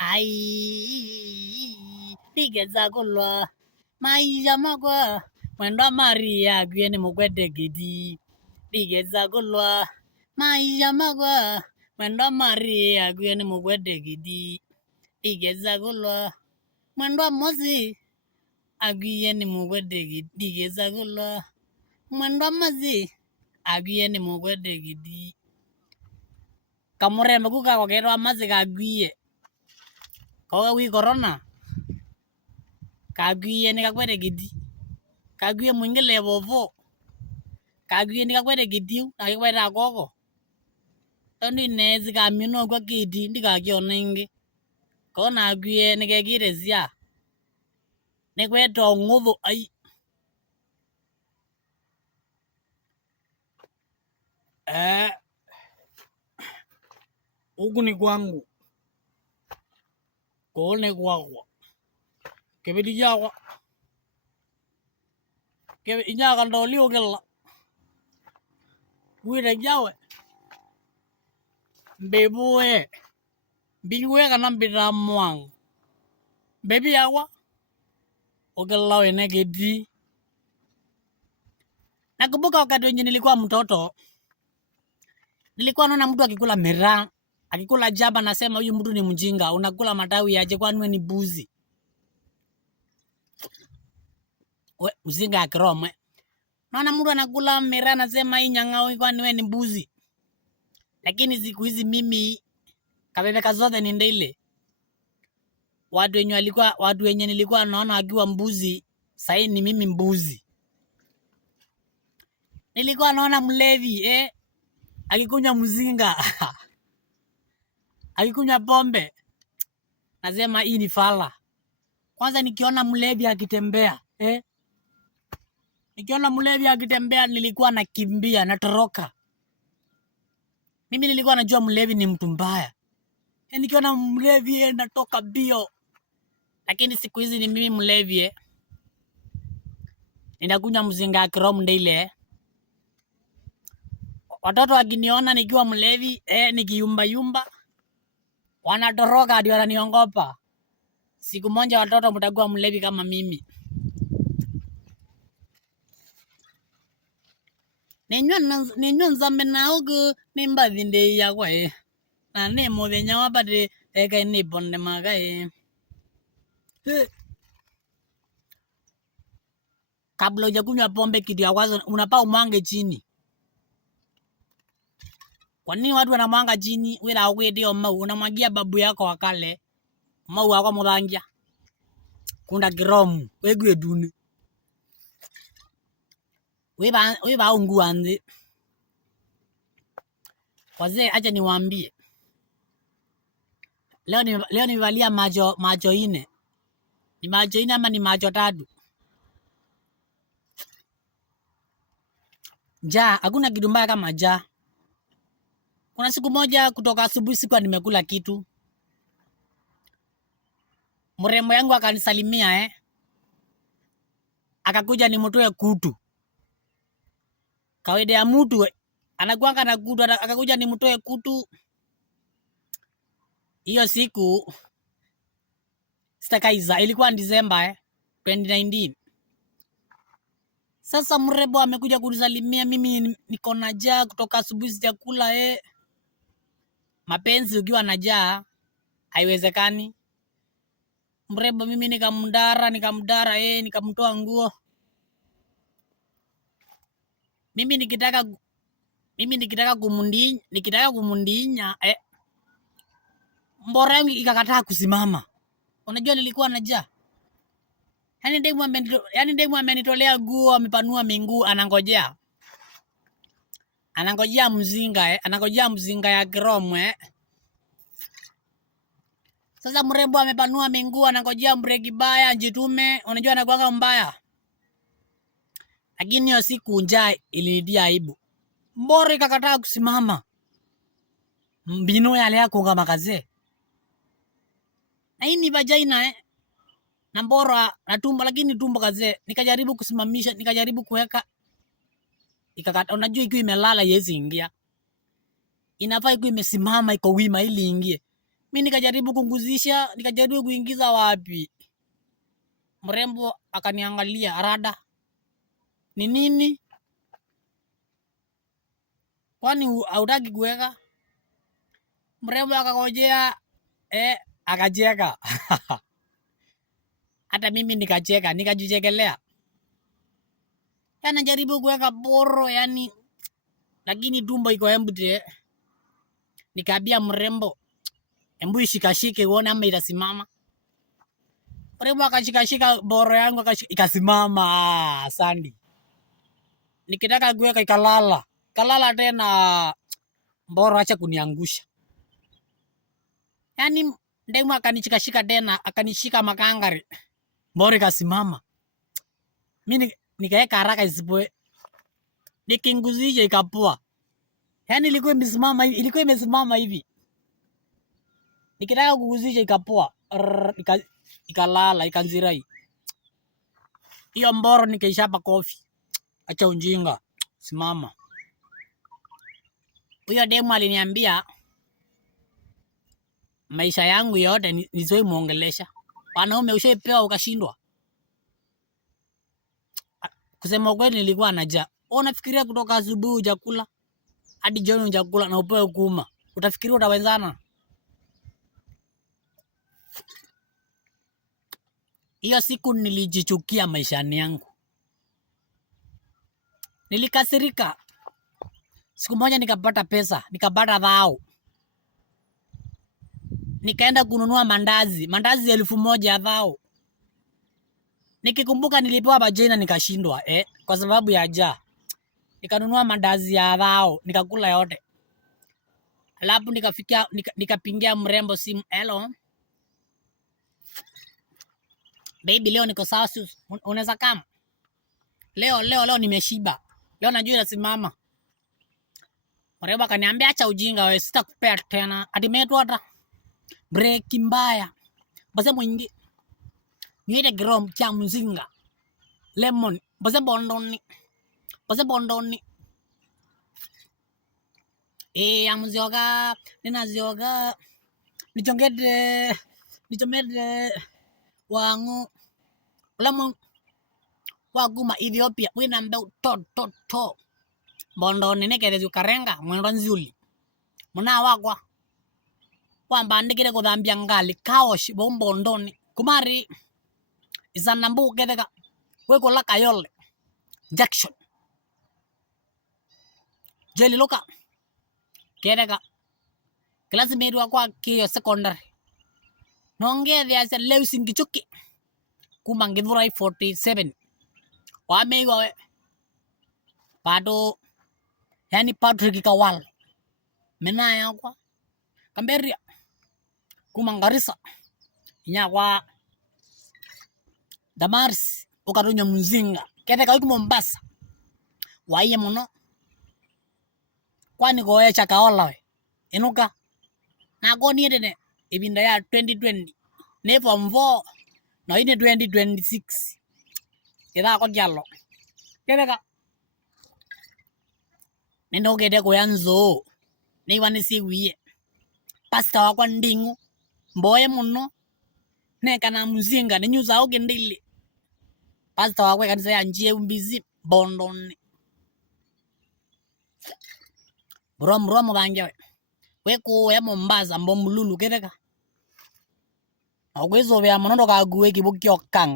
Ai ndigeza kulwa maisha makwa mwendwa Maria gwene mugwede gidi ndigeza kulwa maisha makwa mwendwa Maria gwene mugwede gidi ndigeza kulwa mwendwa Mosi agwiyeni mugwede gidi ndigeza kulwa mwendwa Mosi agwiyeni mugwede gidi kamurembe kukagogerwa Mosi kagwiye koga wi corona kagwiye nikakwete gidi kagwiye mwingile vovo kagwiye nikakwete gidi nakikwete agogo tondi nezi kamino kwa gidi ndikakiona ingi kona agwiye nikekire sia nikweta ng'uthu ai huku ni kwangu kone kwakwa kebidi jakwa inyaka ndolio kila wire jawe mbebuwe mbiwe kana mbita mwangu bebi yakwa ukila wene gidi. Nakumbuka wakati wenye nilikuwa mtoto nilikuwa naona mtu akikula miraa akikula jaba nasema huyu mtu ni mjinga, unakula matawi aje kwani wewe ni buzi? We mzinga ya kiromwe. Naona mtu anakula miraa nasema hii nyang'au kwani wewe ni buzi. Lakini siku hizi mimi kabebeka zote ni ndile. Watu wenye nilikuwa naona akiwa mbuzi, sasa ni mimi mbuzi. Nilikuwa naona mlevi akikunywa mzinga akikunywa pombe nasema hii ni fala. Kwanza nikiona mlevi akitembea nikiona mlevi akitembea nilikuwa nakimbia natoroka. Mimi nilikuwa najua mlevi ni mtu mbaya. Nikiona mlevi natoka bio. Lakini siku hizi ni mimi mlevi ninakunywa mzinga ya kiromu ndile. Watoto wakiniona nikiwa mlevi nikiyumba yumba wanatoroka hadi wananiongopa. Siku moja watoto mtakuwa mlevi kama mimi. Ninyo nzambe na huku nimbathi ndei yakwa na ni muthenya wa bade eka ni bonde maga kabla hujakunywa pombe kitu ya kwanza unapaa umwange chini. Kwa nini watu wanamwanga chini? Wila ukwedio mau unamwagia babu yako wakale mau wako muthangia kunda kiromu wegwe duni wiba ungu anzi. Wazee acha niwaambie leo nimevalia macho ine. Ni macho ine ama ni macho tatu? Njaa, hakuna kitu mbaya kama njaa. Kuna siku moja kutoka asubuhi sikuwa nimekula kitu. Mrembo yangu akanisalimia akakuja nimtoe kutu. Kawaida ya mtu anakuanga na kutu, akakuja nimtoe kutu. Hiyo siku sitakaiza, ilikuwa December 2019. Sasa mrembo amekuja kunisalimia, mimi niko na njaa kutoka asubuhi sijakula Mapenzi ukiwa na njaa haiwezekani. Mrembo mimi nikamdara nikamtoa nguo. Mimi nikitaka kumundinya mbora yangu ikakataa kusimama. Unajua nilikuwa na njaa. Yaani demu amenitolea nguo, amepanua miguu, anangojea mzinga anangojea mzinga ya kiromu Sasa mrembo amepanua miguu, anangojea mbreki baya njitume. Unajua anakuanga mbaya. Lakini hiyo siku njaa ilinitia aibu. Mbora ikakataa kusimama. Mbino yale yako kama kaze. Na hii ni vagina na mbora na tumbo, lakini tumbo kaze. Nikajaribu kusimamisha, nikajaribu kuweka. Ikakata. Unajua ikiwa imelala yezi ingia. Inafaa ikiwa imesimama iko wima ili ingie. Mimi nikajaribu kunguzisha, nikajaribu kuingiza wapi. Mrembo akaniangalia, arada. Ni nini? Kwani hautaki kuweka? Mrembo akakojea, akacheka. Hata mimi nikacheka, nikajichekelea. Yana jaribu kuweka boro yani, lakini tumbo iko empty. Nikaambia mrembo, "Embu ishikashike uone ama itasimama." Mrembo akashikashika boro yangu ikasimama. Sandi. Nikitaka kuweka ikalala. Kalala tena, boro acha kuniangusha. Yani ndemu akanishikashika tena, akanishika makangari. Boro ikasimama. Mimi nikaweka haraka isipoe. Nikinguzisha ikapua. Yani ilikuwa imesimama hivi. Nikitaka kuguzisha ikapua. Ikalala, ikanzirai. Hiyo mboro nikaishapa kofi. Acha ujinga. Simama. Huyo demu aliniambia maisha yangu yote nisiwahi muongelesha. Wanaume ushaipewa ukashindwa. Kusema kweli nilikuwa na njaa. Unafikiria kutoka asubuhi hujakula hadi jioni hujakula na upewe kuuma. Utafikiria utawezana? Hiyo siku nilijichukia maishani yangu. Nilikasirika. Siku moja nikapata pesa, nikapata dhao. Nikaenda kununua mandazi 1,000 dhao. Nikikumbuka nilipewa bajena nikashindwa, kwa sababu ya njaa. Nikanunua mandazi ya dhao, nikakula yote. Alafu nikapingia mrembo simu, "Hello. Baby, leo niko sawa, unaweza kama? Leo nimeshiba. Leo najua inasimama." Mrembo akaniambia, "Acha ujinga wewe, sitakupea tena." Atimetu hata break mbaya. Basi mwingi. Niite grom cha mzinga. Lemon, basi bondoni. Amzioga, ninazioga. Nichomede wangu. Lemon waguma Ethiopia, wina mbeu to. Bondoni nekere ukarenga, mwendo nzuli. Muna wagwa. Wamba ndikire kuthambia ngali, kaoshi bombondoni. Kumari isanambu kedeka. Weko la kayole. Jackson. Jeli loka. Kedeka. Klasi meru kwa kiyo secondary. Nonge dhiasa leo singichuki. Kumangithurai 47. Wameiwa we. Pado. Yani Patrick Kawal. Mena yakwa. Kamberia. Kumangarisa. Inyakwa. Damaris. Ukarunya mzinga. Kedeka wiku Mombasa. Waiye muno. Kwani goecha kaola we. Inuka. Nagoni edene. Ibinda ya 2020. Nevo mvo. Na ine 2026. Ida kwa gyalo. Kedeka. Nendo gede kuyanzo. Neiwani siwiye. Pasta wakwa ndingu. Mboye muno. Neka na mzinga. Nenyuza oge ndili. Pasta wakwe kanisa ya njie umbizi. Bondoni. Mromo bangewe. Weko ya Mombasa mbomululu kedeka. Ogwezo vya monondo kaguwe kibukyo kang.